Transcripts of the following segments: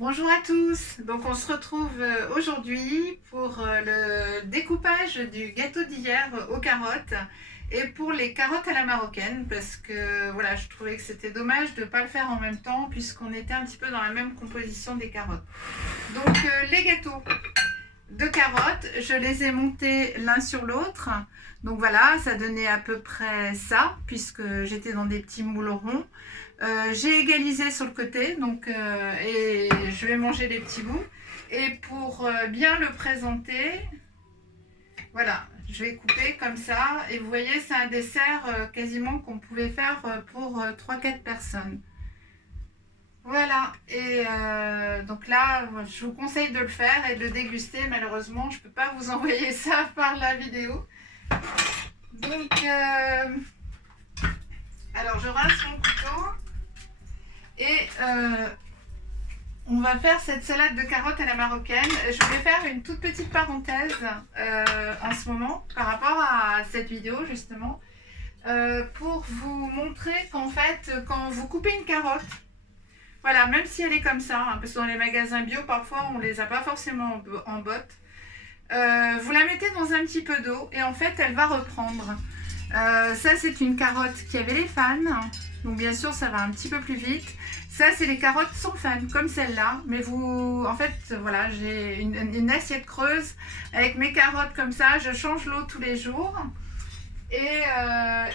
Bonjour à tous, donc on se retrouve aujourd'hui pour le découpage du gâteau d'hier aux carottes et pour les carottes à la marocaine parce que voilà, je trouvais que c'était dommage de ne pas le faire en même temps puisqu'on était un petit peu dans la même composition des carottes. Donc les gâteaux de carottes, je les ai montés l'un sur l'autre. Donc voilà, ça donnait à peu près ça puisque j'étais dans des petits moules ronds. J'ai égalisé sur le côté, donc et je vais manger les petits bouts. Et pour bien le présenter, voilà, je vais couper comme ça. Et vous voyez, c'est un dessert quasiment qu'on pouvait faire pour 3-4 personnes. Voilà, et donc là, je vous conseille de le faire et de le déguster. Malheureusement, je ne peux pas vous envoyer ça par la vidéo. Donc, alors je rince mon couteau. Et on va faire cette salade de carottes à la marocaine. Je vais faire une toute petite parenthèse en ce moment par rapport à cette vidéo justement pour vous montrer qu'en fait quand vous coupez une carotte, voilà, même si elle est comme ça, hein, parce que dans les magasins bio parfois on les a pas forcément en botte, vous la mettez dans un petit peu d'eau et en fait elle va reprendre. Ça c'est une carotte qui avait les fans, donc bien sûr ça va un petit peu plus vite. Ça c'est les carottes sans fans comme celle-là, mais vous, en fait voilà, j'ai une assiette creuse avec mes carottes comme ça, je change l'eau tous les jours. Et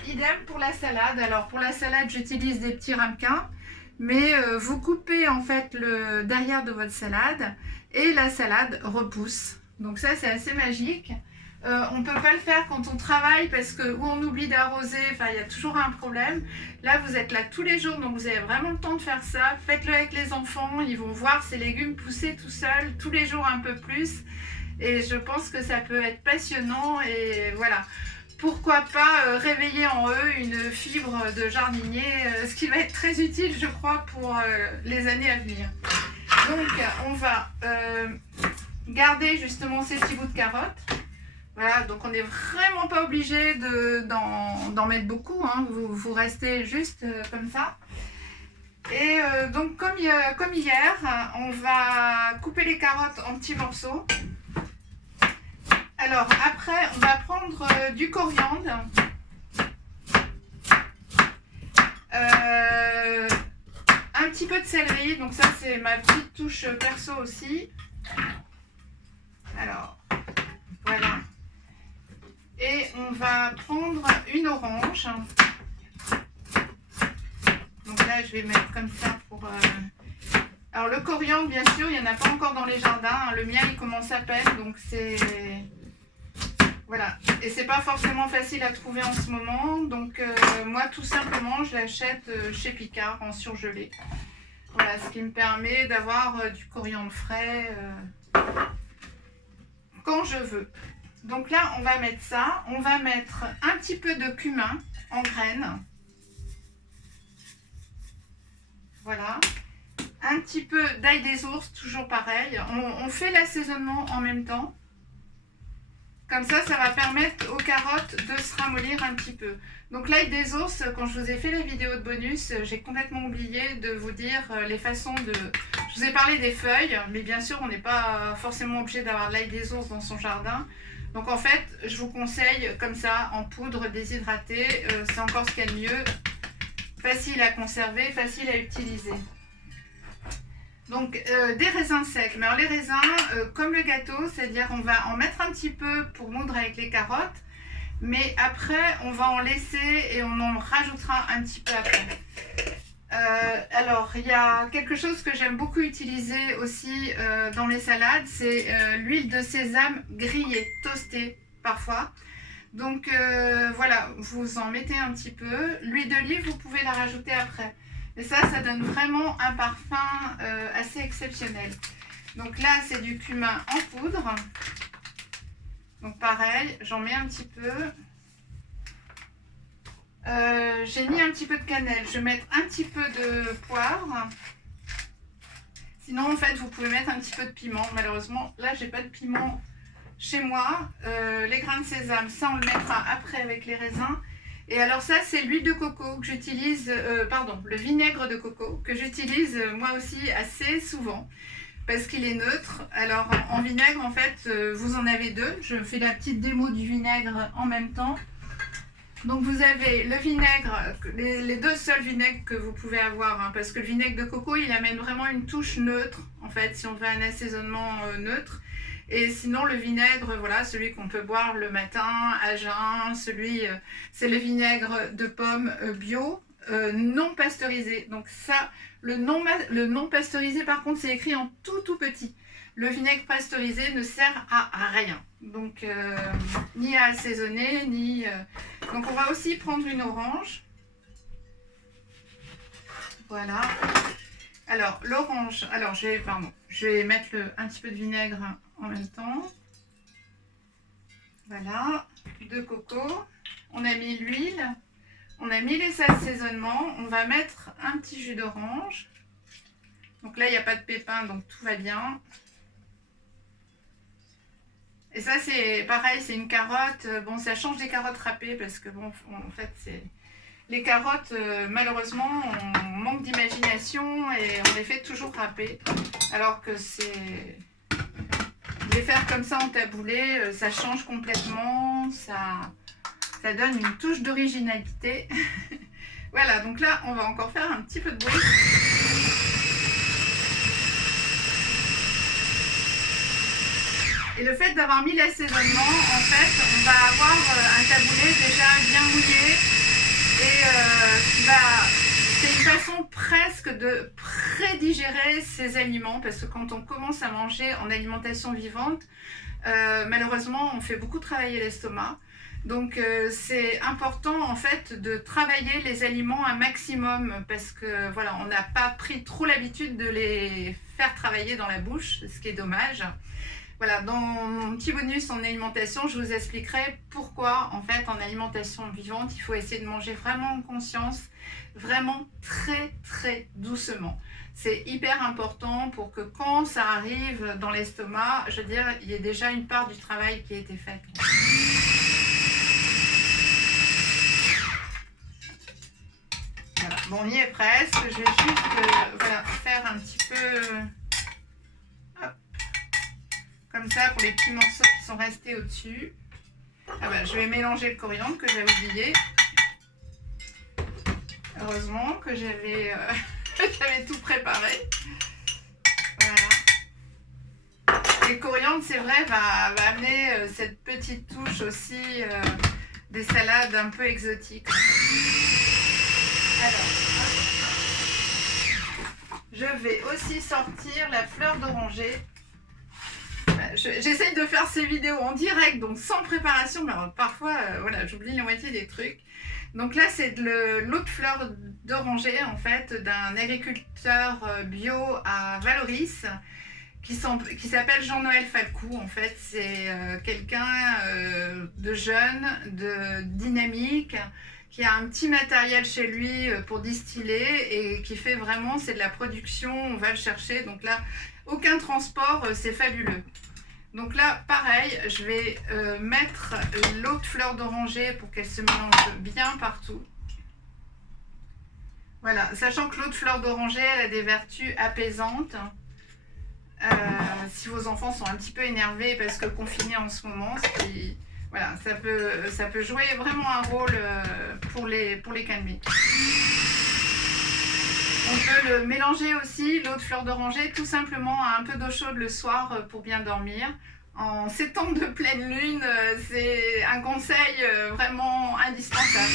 idem pour la salade. Alors pour la salade j'utilise des petits ramequins, mais vous coupez en fait le derrière de votre salade et la salade repousse. Donc ça c'est assez magique. On ne peut pas le faire quand on travaille parce que ou on oublie d'arroser, enfin il y a toujours un problème. Là vous êtes là tous les jours donc vous avez vraiment le temps de faire ça. Faites-le avec les enfants, ils vont voir ces légumes pousser tout seuls, tous les jours un peu plus. Et je pense que ça peut être passionnant et voilà. Pourquoi pas réveiller en eux une fibre de jardinier, ce qui va être très utile je crois pour les années à venir. Donc on va garder justement ces petits bouts de carottes. Voilà, donc on n'est vraiment pas obligé d'en mettre beaucoup, hein. Vous restez juste comme ça. Et donc comme hier, on va couper les carottes en petits morceaux. Alors après, on va prendre du coriandre. Un petit peu de céleri, donc ça c'est ma petite touche perso aussi. Alors, voilà. Et on va prendre une orange. Donc là, je vais mettre comme ça pour... Alors le coriandre, bien sûr, il n'y en a pas encore dans les jardins. Hein. Le mien, il commence à peine, donc c'est... Voilà. Et c'est pas forcément facile à trouver en ce moment. Donc moi, tout simplement, je l'achète chez Picard en surgelé. Voilà, ce qui me permet d'avoir du coriandre frais quand je veux. Donc là, on va mettre ça. On va mettre un petit peu de cumin en graines. Voilà. Un petit peu d'ail des ours, toujours pareil. On fait l'assaisonnement en même temps. Comme ça va permettre aux carottes de se ramollir un petit peu. Donc l'ail des ours, quand je vous ai fait la vidéo de bonus, j'ai complètement oublié de vous dire les façons de... Je vous ai parlé des feuilles, mais bien sûr, on n'est pas forcément obligé d'avoir de l'ail des ours dans son jardin. Donc en fait, je vous conseille comme ça, en poudre déshydratée, c'est encore ce qu'il y a de mieux. Facile à conserver, facile à utiliser. Donc des raisins secs. Mais alors les raisins, comme le gâteau, c'est-à-dire on va en mettre un petit peu pour moudre avec les carottes. Mais après, on va en laisser et on en rajoutera un petit peu après. Alors, il y a quelque chose que j'aime beaucoup utiliser aussi dans mes salades, c'est l'huile de sésame grillée, toastée parfois. Donc voilà, vous en mettez un petit peu. L'huile d'olive, vous pouvez la rajouter après. Et ça donne vraiment un parfum assez exceptionnel. Donc là, c'est du cumin en poudre. Donc pareil, j'en mets un petit peu. J'ai mis un petit peu de cannelle. Je vais mettre un petit peu de poivre. Sinon, en fait, vous pouvez mettre un petit peu de piment. Malheureusement, là, j'ai pas de piment chez moi. Les grains de sésame, ça, on le mettra après avec les raisins. Et alors ça, c'est l'huile de coco que j'utilise, pardon, le vinaigre de coco que j'utilise moi aussi assez souvent parce qu'il est neutre. Alors en vinaigre, en fait, vous en avez deux. Je fais la petite démo du vinaigre en même temps. Donc vous avez le vinaigre, les deux seuls vinaigres que vous pouvez avoir, hein, parce que le vinaigre de coco, il amène vraiment une touche neutre, en fait, si on veut un assaisonnement neutre. Et sinon, le vinaigre, voilà, celui qu'on peut boire le matin, à jeun, c'est le vinaigre de pomme bio, non pasteurisé. Donc ça, le non pasteurisé, par contre, c'est écrit en tout petit. Le vinaigre pasteurisé ne sert à rien. Donc, ni à assaisonner, ni... Donc, on va aussi prendre une orange. Voilà. Alors, l'orange... Alors, je vais mettre un petit peu de vinaigre en même temps. Voilà. De coco. On a mis l'huile. On a mis les assaisonnements. On va mettre un petit jus d'orange. Donc là, il n'y a pas de pépins, donc tout va bien. Et ça, c'est pareil, c'est une carotte. Bon, ça change des carottes râpées parce que, bon, en fait, c'est... Les carottes, malheureusement, on manque d'imagination et on les fait toujours râper. Alors que c'est... Les faire comme ça en taboulé, ça change complètement. Ça donne une touche d'originalité. Voilà, donc là, on va encore faire un petit peu de bruit. Et le fait d'avoir mis l'assaisonnement, en fait, on va avoir un taboulé déjà bien mouillé et c'est une façon presque de prédigérer ces aliments parce que quand on commence à manger en alimentation vivante, malheureusement, on fait beaucoup travailler l'estomac. Donc, c'est important en fait de travailler les aliments un maximum parce que voilà, on n'a pas pris trop l'habitude de les faire travailler dans la bouche, ce qui est dommage. Voilà, dans mon petit bonus en alimentation, je vous expliquerai pourquoi, en fait, en alimentation vivante, il faut essayer de manger vraiment en conscience, vraiment très doucement. C'est hyper important pour que quand ça arrive dans l'estomac, je veux dire, il y ait déjà une part du travail qui a été faite. Voilà, bon, on y est presque. Je vais juste voilà, faire un petit peu... Comme ça, pour les petits morceaux qui sont restés au-dessus. Ah bah, je vais mélanger le coriandre que j'avais oublié. Heureusement que j'avais tout préparé. Voilà. Et le coriandre, c'est vrai, va amener cette petite touche aussi des salades un peu exotiques. Alors, je vais aussi sortir la fleur d'oranger. J'essaye de faire ces vidéos en direct, donc sans préparation, mais alors, parfois, voilà, j'oublie la moitié des trucs. Donc là, c'est de l'eau de fleur d'oranger, en fait, d'un agriculteur bio à Valoris, qui s'appelle Jean-Noël Falcou. En fait, c'est quelqu'un de jeune, de dynamique, qui a un petit matériel chez lui pour distiller et qui fait vraiment, c'est de la production, on va le chercher. Donc là, aucun transport, c'est fabuleux. Donc là, pareil, je vais mettre l'eau de fleur d'oranger pour qu'elle se mélange bien partout. Voilà, sachant que l'eau de fleur d'oranger, elle a des vertus apaisantes. Si vos enfants sont un petit peu énervés parce que confinés en ce moment, voilà, ça peut jouer vraiment un rôle pour les calmer. On peut le mélanger aussi, l'eau de fleur d'oranger, tout simplement à un peu d'eau chaude le soir pour bien dormir. En ces temps de pleine lune, c'est un conseil vraiment indispensable.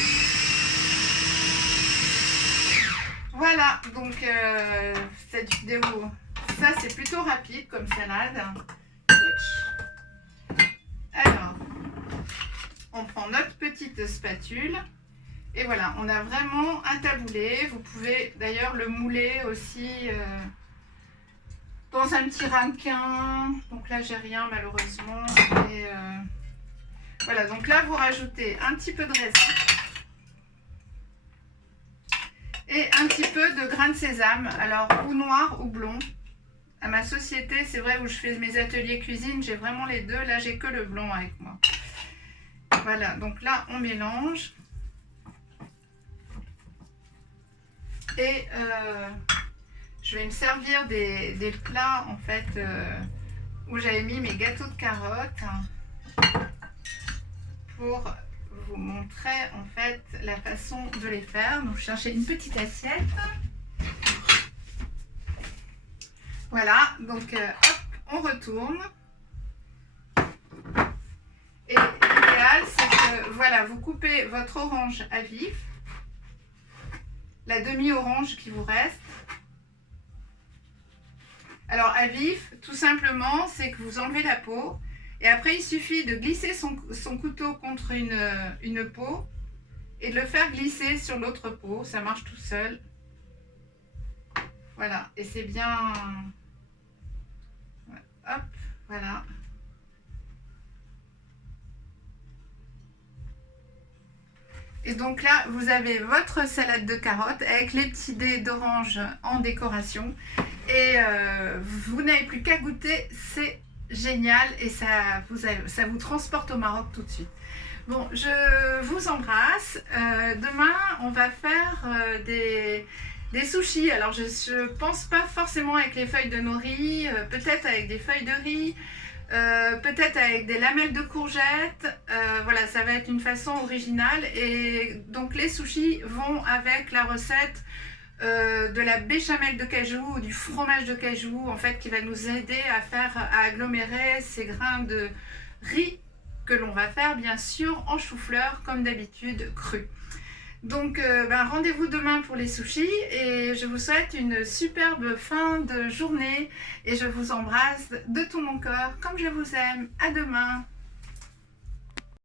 Voilà, donc cette vidéo, ça c'est plutôt rapide comme salade. Alors, on prend notre petite spatule. Et voilà, on a vraiment un taboulé. Vous pouvez d'ailleurs le mouler aussi dans un petit ramequin. Donc là, j'ai rien malheureusement. Et, voilà, donc là, vous rajoutez un petit peu de raisin. Et un petit peu de grains de sésame. Alors, ou noir ou blond. À ma société, c'est vrai, où je fais mes ateliers cuisine, j'ai vraiment les deux. Là, j'ai que le blond avec moi. Voilà, donc là, on mélange. Et je vais me servir des plats en fait où j'avais mis mes gâteaux de carottes pour vous montrer en fait la façon de les faire. Donc je cherchais une petite assiette. Voilà, donc hop, on retourne. Et l'idéal, c'est que voilà, vous coupez votre orange à vif, la demi-orange qui vous reste. Alors à vif, tout simplement, c'est que vous enlevez la peau et après il suffit de glisser son couteau contre une peau et de le faire glisser sur l'autre peau, ça marche tout seul. Voilà, et c'est bien... Hop, voilà. Et donc là, vous avez votre salade de carottes avec les petits dés d'orange en décoration. Et vous n'avez plus qu'à goûter, c'est génial et ça vous transporte au Maroc tout de suite. Bon, je vous embrasse. Demain, on va faire des sushis. Alors, je ne pense pas forcément avec les feuilles de nori, peut-être avec des feuilles de riz. Peut-être avec des lamelles de courgettes, voilà, ça va être une façon originale. Et donc les sushis vont avec la recette de la béchamel de cajou ou du fromage de cajou, en fait, qui va nous aider à agglomérer ces grains de riz que l'on va faire bien sûr en chou-fleur comme d'habitude cru. Donc rendez-vous demain pour les sushis et je vous souhaite une superbe fin de journée et je vous embrasse de tout mon cœur comme je vous aime. À demain.